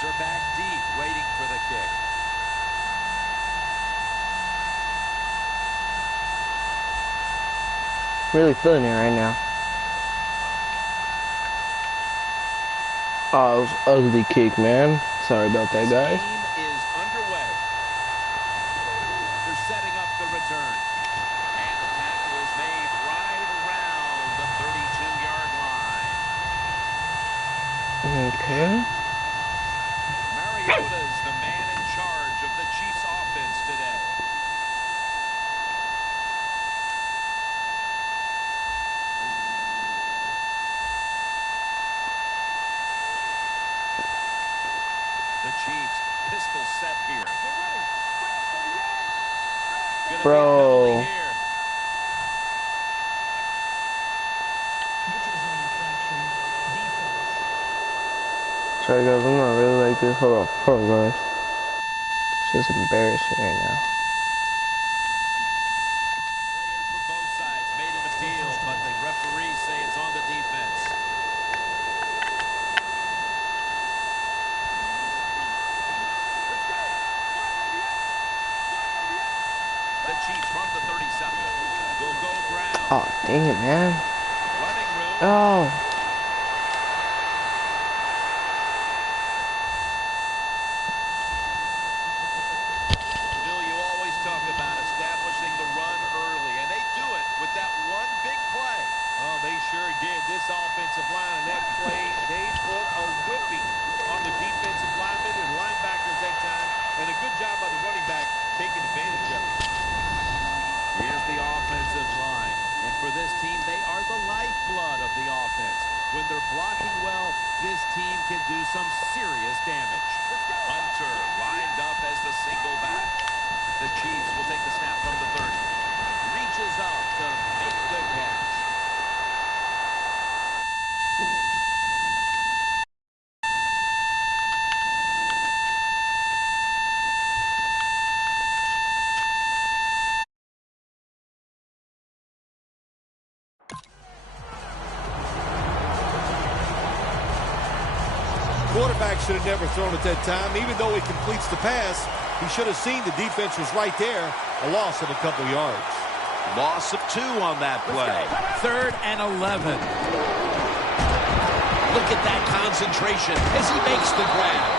Chiefs are back deep, waiting for the kick. Really feeling it right now. Oh, it was an ugly kick, man. Sorry about that, guys. This game is underway. They're setting up the return. And the tackle is made right around the 32-yard line. Okay. Mariota's the man in charge of the Chiefs offense today. The Chiefs pistol set here. Gonna Bro. be a penalty here. Sorry guys, I'm not really like this. Hold on guys. It's just embarrassing right now. Players from both sides made an appeal, but the referees say it's on the defense. The Chiefs from the 37 will go ground. Oh, dang it, man. Running room. Oh. Bill, you always talk about establishing the run early, and they do it with that one big play. Oh, they sure did. This offensive line and that play, they put a whipping on the defensive linemen and linebackers that time, and a good job by the running back taking advantage of it. Here's the offensive line, and for this team, they are the lifeblood of the offense. When they're blocking well, this team can do some serious damage. Hunter lined up as the single back. The Chiefs will take the snap from the 30. Reaches up to make the catch. Quarterback should have never thrown at that time. Even though he completes the pass, he should have seen the defense was right there. A loss of a couple yards. Loss of 2 on that play. 3rd and 11. Look at that concentration as he makes the grab.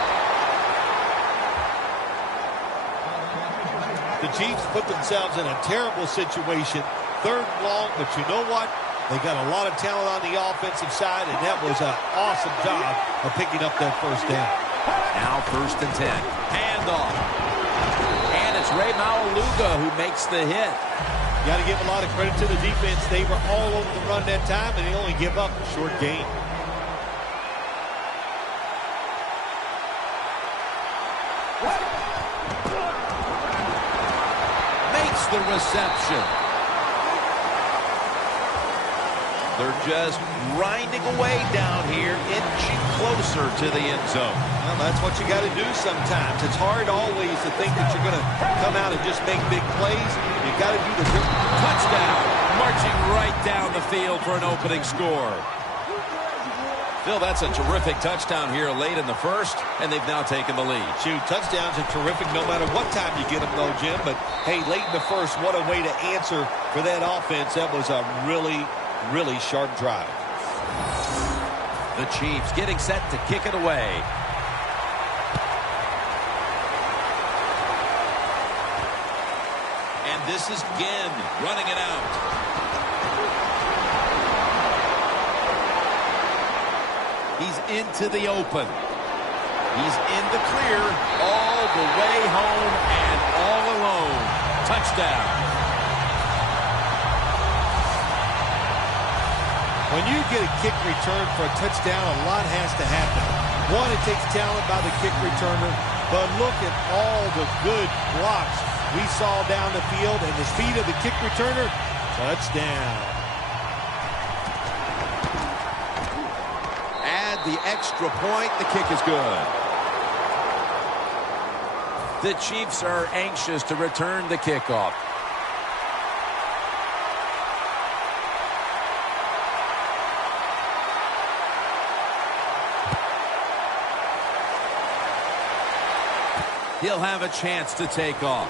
The Chiefs put themselves in a terrible situation. 3rd and long, but you know what? They got a lot of talent on the offensive side, and that was an awesome job of picking up that first down. Now 1st and 10. Handoff. And it's Ray Maualuga who makes the hit. Got to give a lot of credit to the defense. They were all over the run that time, and they only give up a short gain. Makes the reception. They're just grinding away down here, inching closer to the end zone. Well, that's what you got to do sometimes. It's hard always to think that you're going to come out and just make big plays. You got to do the touchdown, marching right down the field for an opening score. Phil, that's a terrific touchdown here late in the first, and they've now taken the lead. Shoot, touchdowns are terrific no matter what time you get them, though, Jim. But, hey, late in the first, what a way to answer for that offense. That was a really sharp drive. The Chiefs getting set to kick it away. And this is Ginn running it out. He's into the open. He's in the clear all the way home and all alone. Touchdown. When you get a kick return for a touchdown, a lot has to happen. One, it takes talent by the kick returner, but look at all the good blocks we saw down the field and the speed of the kick returner. Touchdown. Add the extra point. The kick is good. The Chiefs are anxious to return the kickoff. He'll have a chance to take off.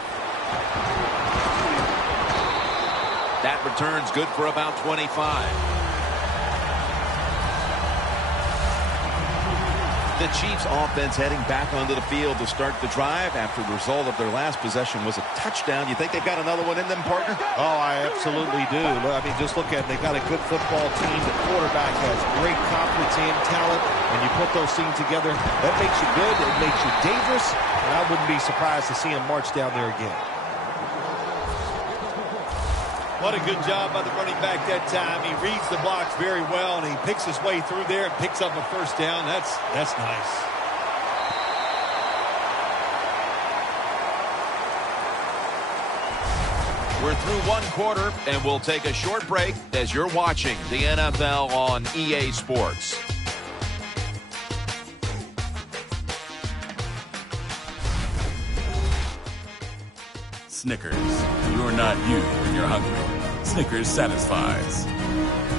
That return's good for about 25. The Chiefs offense heading back onto the field to start the drive after the result of their last possession was a touchdown. You think they've got another one in them, partner? Oh, I absolutely do. I mean, just look at it. They've got a good football team. The quarterback has great confidence and talent. When you put those things together, that makes you good. It makes you dangerous. And I wouldn't be surprised to see him march down there again. What a good job by the running back that time. He reads the blocks very well, and he picks his way through there and picks up a first down. That's nice. We're through one quarter, and we'll take a short break as you're watching the NFL on EA Sports. Snickers. You're not you when you're hungry. Snickers satisfies.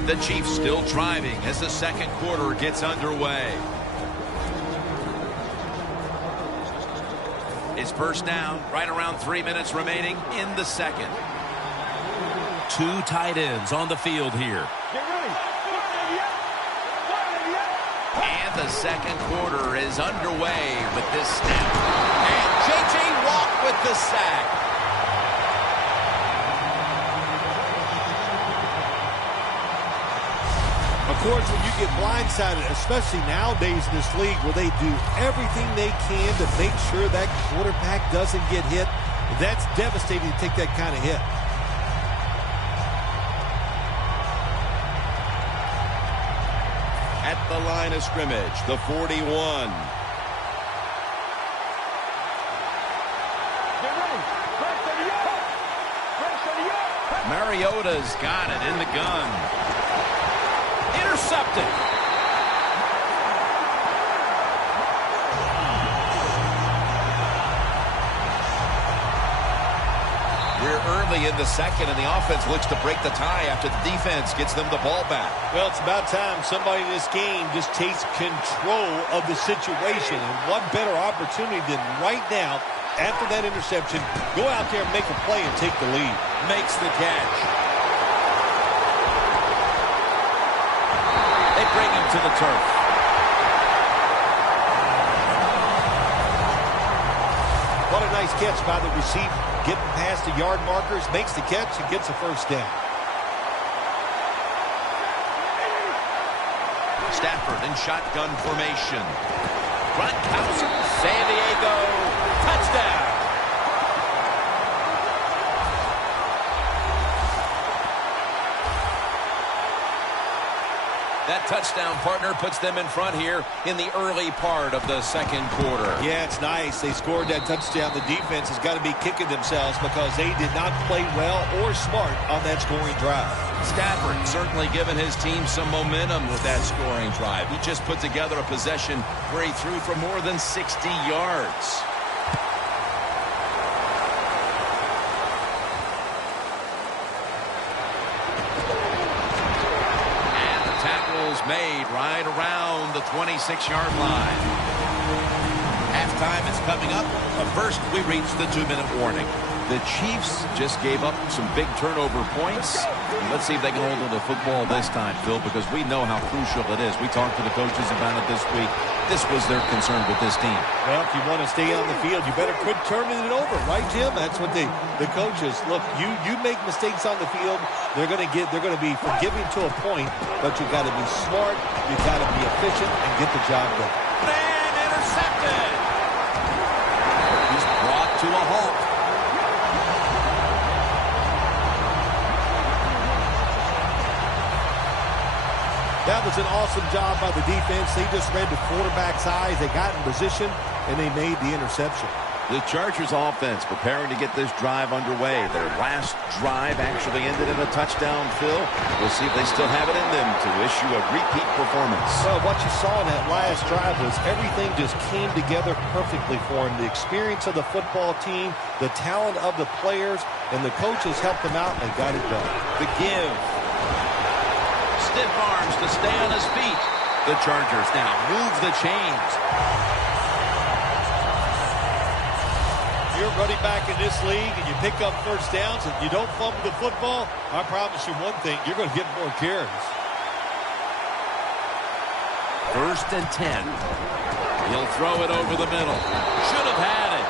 The Chiefs still driving as the second quarter gets underway. It's first down, right around 3 minutes remaining in the second. Two tight ends on the field here. And the second quarter is underway with this snap. And J.J. Watt with the sack. Of course, when you get blindsided, especially nowadays in this league where they do everything they can to make sure that quarterback doesn't get hit, that's devastating to take that kind of hit. At the line of scrimmage, the 41. Mariota's got it in the gun. Intercepted. We're early in the second, and the offense looks to break the tie after the defense gets them the ball back. Well, it's about time somebody in this game just takes control of the situation. And what better opportunity than right now, after that interception, go out there and make a play and take the lead. Makes the catch. They bring him to the turf. What a nice catch by the receiver. Getting past the yard markers, makes the catch, and gets a first down. Stafford in shotgun formation. Gronkowski, San Diego, touchdown. That touchdown, partner, puts them in front here in the early part of the second quarter. Yeah, it's nice. They scored that touchdown. The defense has got to be kicking themselves because they did not play well or smart on that scoring drive. Stafford certainly given his team some momentum with that scoring drive. He just put together a possession where he threw for more than 60 yards. Made right around the 26-yard line. Halftime is coming up, but first we reach the 2-minute warning. The Chiefs just gave up some big turnover points. Let's see if they can hold on to the football this time, Phil, because we know how crucial it is. We talked to the coaches about it this week. This was their concern with this team. Well, if you want to stay on the field, you better quit turning it over, right, Jim? That's what the coaches look. You make mistakes on the field, they're going to be forgiving to a point, but you got to be smart, you got to be efficient, and get the job done. And intercepted. He's brought to a halt. That was an awesome job by the defense. They just read the quarterback's eyes. They got in position, and they made the interception. The Chargers offense preparing to get this drive underway. Their last drive actually ended in a touchdown, Phil. We'll see if they still have it in them to issue a repeat performance. Well, what you saw in that last drive was everything just came together perfectly for them. The experience of the football team, the talent of the players, and the coaches helped them out, and they got it done. The give. Stiff arms to stay on his feet. The Chargers now move the chains. If you're running back in this league and you pick up first downs and you don't fumble the football, I promise you one thing, you're going to get more carries. 1st and 10. He'll throw it over the middle. Should have had it.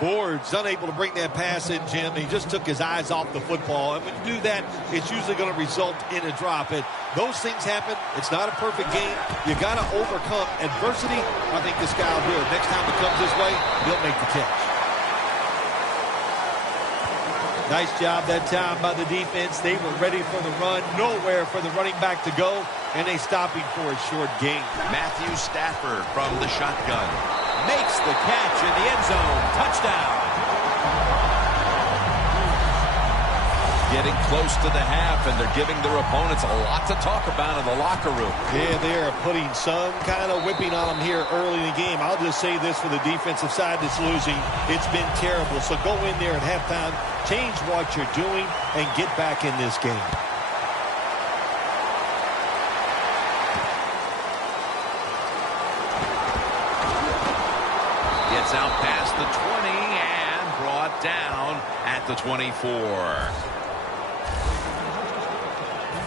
Ford's unable to bring that pass in, Jim. He just took his eyes off the football. And when you do that, it's usually going to result in a drop. And those things happen. It's not a perfect game. You got to overcome adversity. I think this guy will do it. Next time it comes this way, he'll make the catch. Nice job that time by the defense. They were ready for the run. Nowhere for the running back to go. And they stop him for a short gain. Matthew Stafford from the shotgun. Makes the catch in the end zone. Touchdown. Getting close to the half, and they're giving their opponents a lot to talk about in the locker room. Yeah, they're putting some kind of whipping on them here early in the game. I'll just say this for the defensive side that's losing. It's been terrible. So go in there at halftime, change what you're doing, and get back in this game. Gets out past the 20 and brought down at the 24.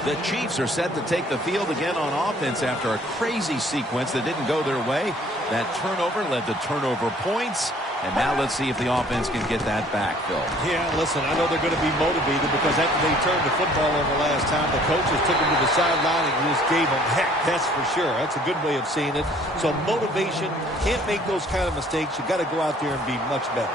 The Chiefs are set to take the field again on offense after a crazy sequence that didn't go their way. That turnover led to turnover points. And now let's see if the offense can get that back, Phil. Yeah, listen, I know they're going to be motivated because after they turned the football over last time, the coaches took them to the sideline and just gave them heck. That's for sure. That's a good way of seeing it. So motivation, can't make those kind of mistakes. You got to go out there and be much better.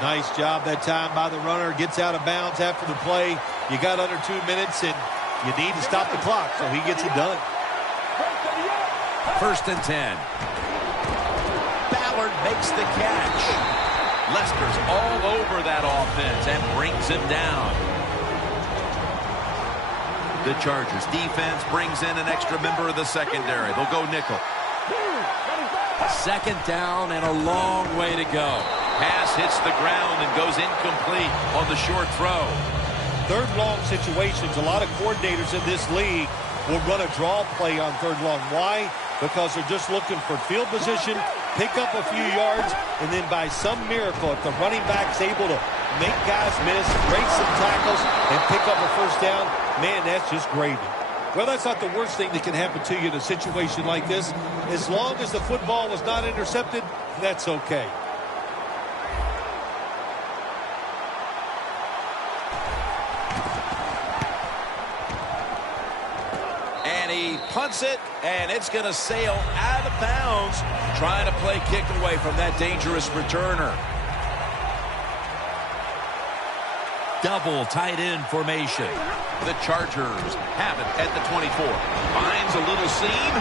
Nice job that time by the runner. Gets out of bounds after the play. You got under 2 minutes, and you need to stop the clock, so he gets it done. 1st and 10. Ballard makes the catch. Lester's all over that offense and brings him down. The Chargers defense brings in an extra member of the secondary. They'll go nickel. 2nd down and a long way to go. Pass hits the ground and goes incomplete on the short throw. 3rd long situations, a lot of coordinators in this league will run a draw play on 3rd long. Why? Because they're just looking for field position, pick up a few yards, and then by some miracle, if the running back's able to make guys miss, break some tackles, and pick up a 1st down, man, that's just gravy. Well, that's not the worst thing that can happen to you in a situation like this. As long as the football was not intercepted, that's okay. He punts it, and it's going to sail out of bounds, trying to play kick away from that dangerous returner. Double tight end formation. The Chargers have it at the 24. Finds a little seam,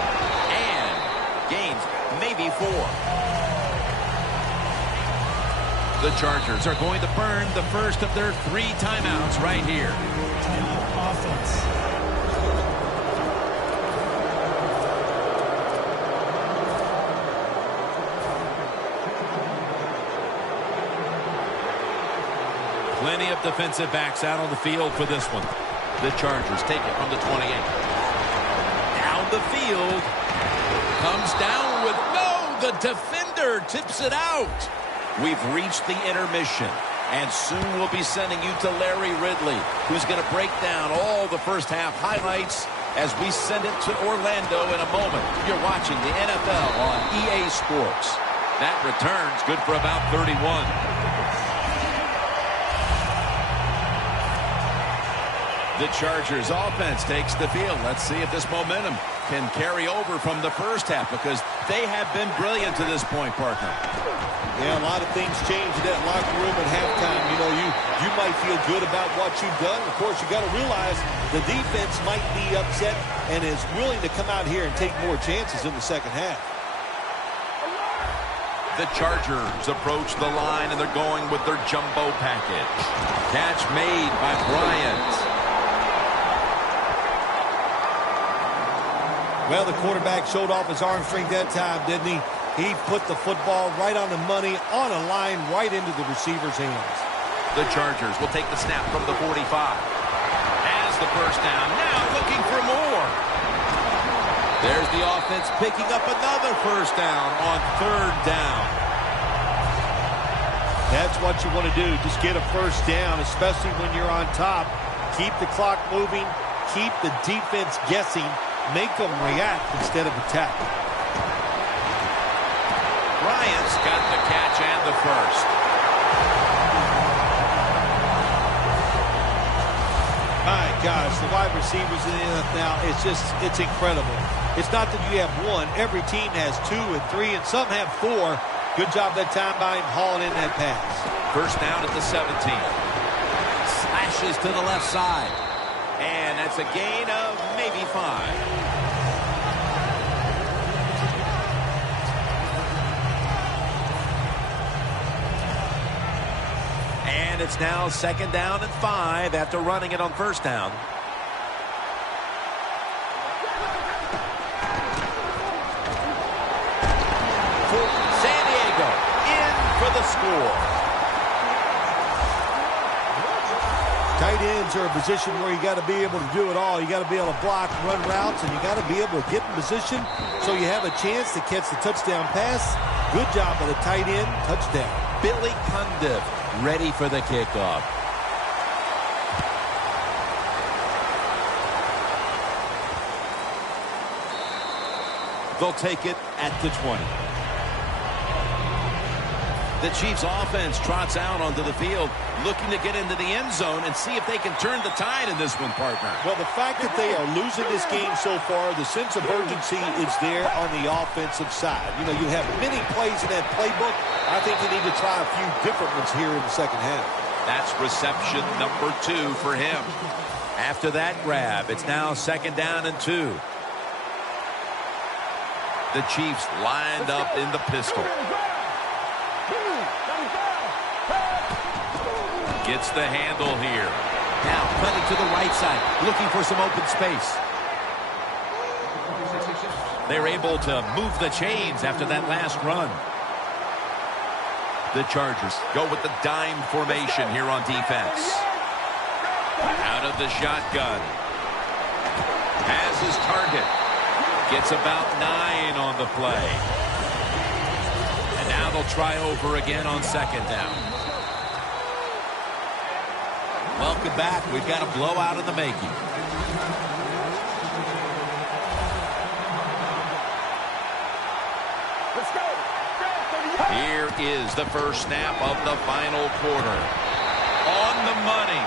and gains maybe 4. The Chargers are going to burn the first of their 3 timeouts right here. Timeout offense. Plenty of defensive backs out on the field for this one. The Chargers take it from the 28. Down the field. Comes down with no. The defender tips it out. We've reached the intermission. And soon we'll be sending you to Larry Ridley, who's going to break down all the first half highlights as we send it to Orlando in a moment. You're watching the NFL on EA Sports. That return's good for about 31. The Chargers offense takes the field. Let's see if this momentum can carry over from the first half, because they have been brilliant to this point, partner. Yeah, a lot of things change in that locker room at halftime. You know, you might feel good about what you've done. Of course, you got to realize the defense might be upset and is willing to come out here and take more chances in the second half. The Chargers approach the line, and they're going with their jumbo package. Catch made by Bryant. Well, the quarterback showed off his arm strength that time, didn't he? He put the football right on the money, on a line, right into the receiver's hands. The Chargers will take the snap from the 45. Has the first down. Now looking for more. There's the offense picking up another first down on 3rd down. That's what you want to do. Just get a first down, especially when you're on top. Keep the clock moving. Keep the defense guessing. Make them react instead of attack. Bryant's got the catch and the first. My gosh, the wide receivers in the NFL, it's incredible. It's not that you have one. Every team has 2 and 3, and some have 4. Good job that time by him hauling in that pass. First down at the 17. Slashes to the left side. And that's a gain of maybe 5. And it's now second down and 5 after running it on first down. For San Diego, in for the score. Tight ends are a position where you got to be able to do it all. You got to be able to block, run routes, and you got to be able to get in position so you have a chance to catch the touchdown pass. Good job by the tight end. Touchdown. Billy Cundiff ready for the kickoff. They'll take it at the 20. The Chiefs offense trots out onto the field, looking to get into the end zone and see if they can turn the tide in this one, partner. Well, the fact that they are losing this game so far, the sense of urgency is there on the offensive side. You know, you have many plays in that playbook. I think you need to try a few different ones here in the second half. That's reception number 2 for him. After that grab, it's now second down and 2. The Chiefs lined up in the pistol. Gets the handle here. Now cutting to the right side, looking for some open space. They're able to move the chains after that last run. The Chargers go with the dime formation here on defense. Out of the shotgun. Has his target. Gets about 9 on the play. And now they'll try over again on second down. Welcome back. We've got a blowout in the making. Here is the first snap of the final quarter. On the money.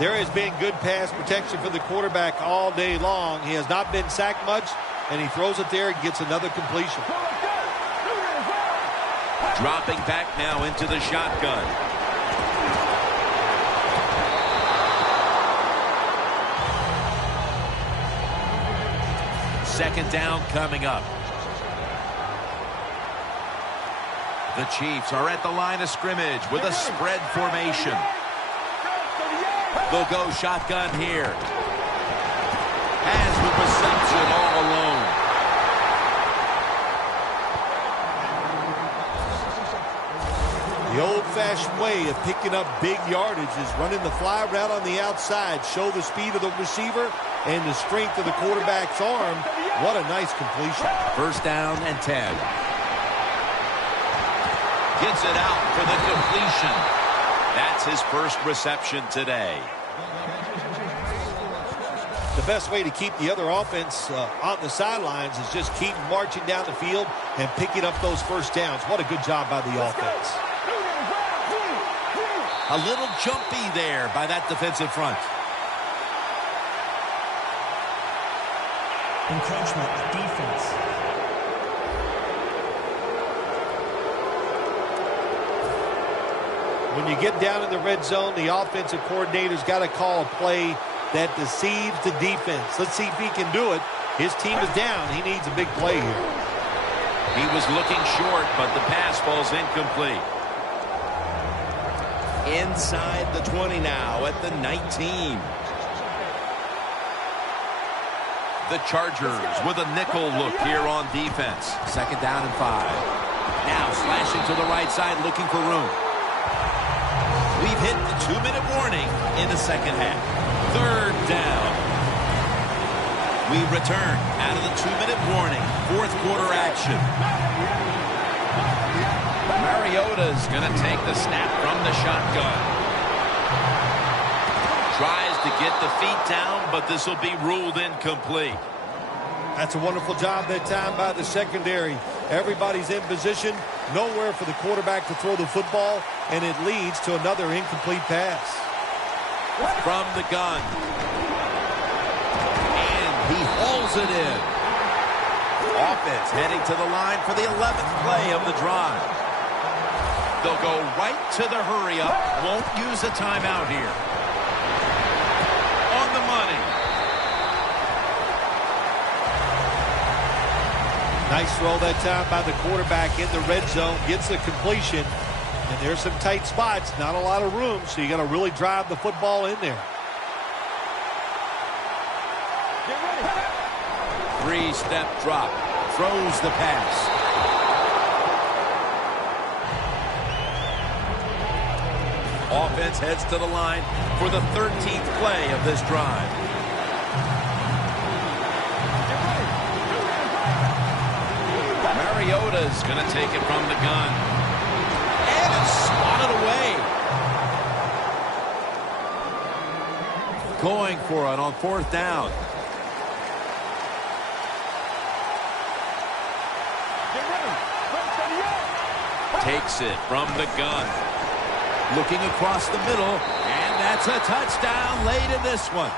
There has been good pass protection for the quarterback all day long. He has not been sacked much, and he throws it there and gets another completion. Dropping back now into the shotgun. Second down coming up. The Chiefs are at the line of scrimmage with a spread formation. They'll go shotgun here. Has the reception all alone. The old-fashioned way of picking up big yardage is running the fly route on the outside. Show the speed of the receiver and the strength of the quarterback's arm. What a nice completion. First down and 10. Gets it out for the completion. That's his first reception today. The best way to keep the other offense on the sidelines is just keep marching down the field and picking up those first downs. What a good job by the offense. A little jumpy there by that defensive front. Encroachment defense. When you get down in the red zone, the offensive coordinator's got to call a play that deceives the defense. Let's see if he can do it. His team is down. He needs a big play here. He was looking short, but the pass falls incomplete. Inside the 20 now at the 19. The Chargers with a nickel look here on defense. Second down and 5. Now slashing to the right side, looking for room. We've hit the 2-minute warning in the second half. Third down. We return out of the 2-minute warning. Fourth quarter action. Mariota's going to take the snap from the shotgun. Tries to get the feet down, but this will be ruled incomplete. That's a wonderful job that time by the secondary. Everybody's in position. Nowhere for the quarterback to throw the football, and it leads to another incomplete pass. From the gun. And he hauls it in. Offense heading to the line for the 11th play of the drive. They'll go right to the hurry-up. Won't use a timeout here. On the money. Nice throw that time by the quarterback in the red zone. Gets the completion. And there's some tight spots. Not a lot of room, so you got to really drive the football in there. Three-step drop. Throws the pass. Offense heads to the line for the 13th play of this drive. Mariota's going to take it from the gun. And it's swatted away. Going for it on fourth down. Takes it from the gun. Looking across the middle, and that's a touchdown late in this one.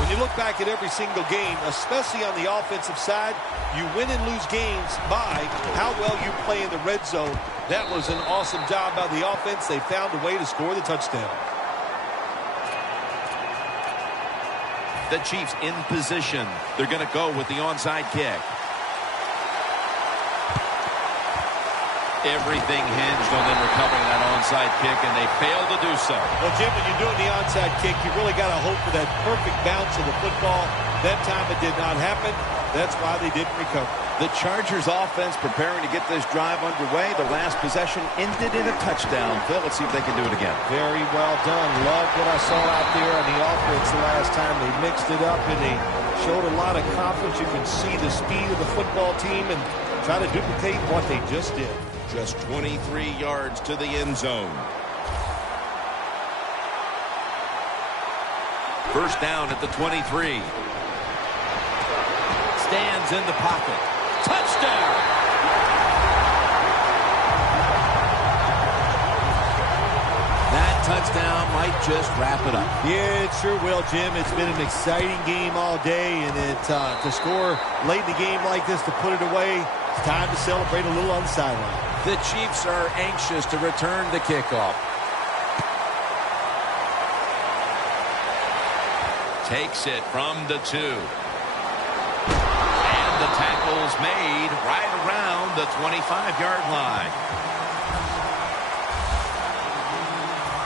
When you look back at every single game, especially on the offensive side, you win and lose games by how well you play in the red zone. That was an awesome job by the offense. They found a way to score the touchdown. The Chiefs in position. They're going to go with the onside kick. Everything hinged on them recovering that onside kick, and they failed to do so. Well, Jim, when you're doing the onside kick, you really got to hope for that perfect bounce of the football. That time it did not happen. That's why they didn't recover. The Chargers offense preparing to get this drive underway. The last possession ended in a touchdown. Phil, let's see if they can do it again. Very well done. Love what I saw out there on the offense the last time. They mixed it up, and they showed a lot of confidence. You can see the speed of the football team and try to duplicate what they just did. Just 23 yards to the end zone. First down at the 23. Stands in the pocket. Touchdown! That touchdown might just wrap it up. Yeah, it sure will, Jim. It's been an exciting game all day, and to score late in the game like this, to put it away, it's time to celebrate a little on the sideline. The Chiefs are anxious to return the kickoff. Takes it from the 2. And the tackle's made right around the 25-yard line.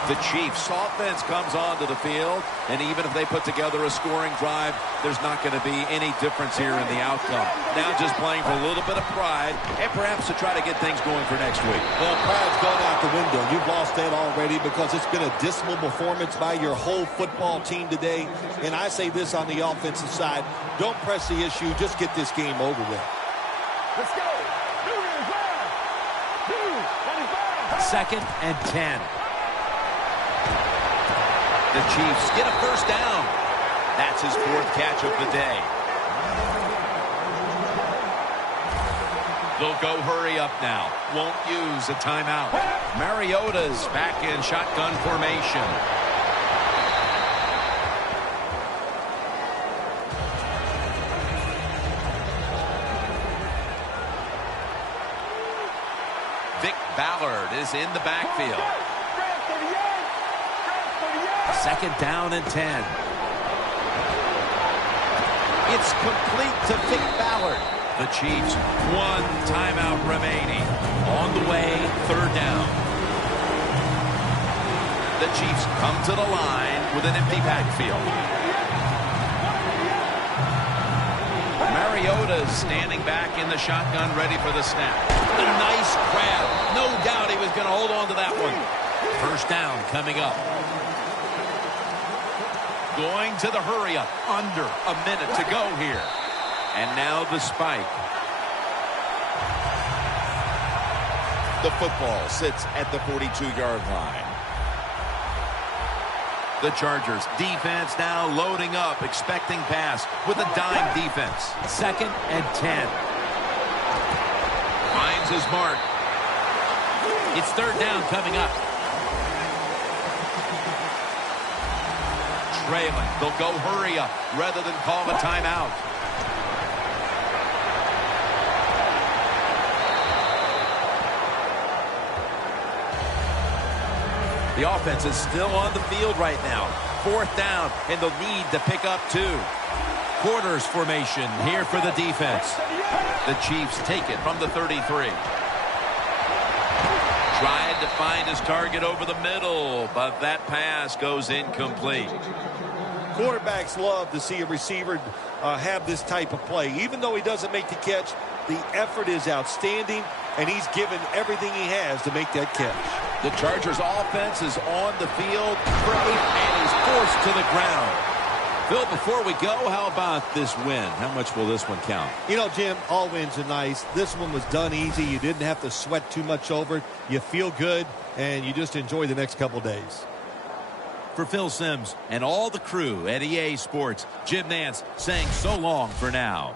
The Chiefs offense comes onto the field, and even if they put together a scoring drive, there's not going to be any difference here in the outcome. Now just playing for a little bit of pride and perhaps to try to get things going for next week. Well, pride's gone out the window. You've lost that already because it's been a dismal performance by your whole football team today. And I say this on the offensive side, don't press the issue, just get this game over with. Let's go. 2nd and 10. The Chiefs get a first down. That's his 4th catch of the day. They'll go hurry up now. Won't use a timeout. Mariota's back in shotgun formation. Vic Ballard is in the backfield. 2nd down and 10. It's complete to Vic Ballard. The Chiefs, 1 timeout remaining. On the way, 3rd down. The Chiefs come to the line with an empty backfield. Mariota's standing back in the shotgun, ready for the snap. A nice grab. No doubt he was going to hold on to that one. First down coming up. Going to the hurry up. Under a minute to go here. And now the spike. The football sits at the 42-yard line. The Chargers defense now loading up, expecting pass with a dime defense. 2nd and 10. Finds his mark. It's 3rd down coming up. Trailing. They'll go hurry up rather than call a timeout. The offense is still on the field right now. 4th down, and they'll need to pick up 2. Quarters formation here for the defense. The Chiefs take it from the 33. Tried to find his target over the middle, but that pass goes incomplete. Quarterbacks love to see a receiver have this type of play. Even though he doesn't make the catch, the effort is outstanding, and he's given everything he has to make that catch. The Chargers offense is on the field, and he's forced to the ground. Phil, before we go, how about this win? How much will this one count? You know, Jim, all wins are nice. This one was done easy. You didn't have to sweat too much over it. You feel good, and you just enjoy the next couple days. For Phil Simms and all the crew at EA Sports, Jim Nance saying so long for now.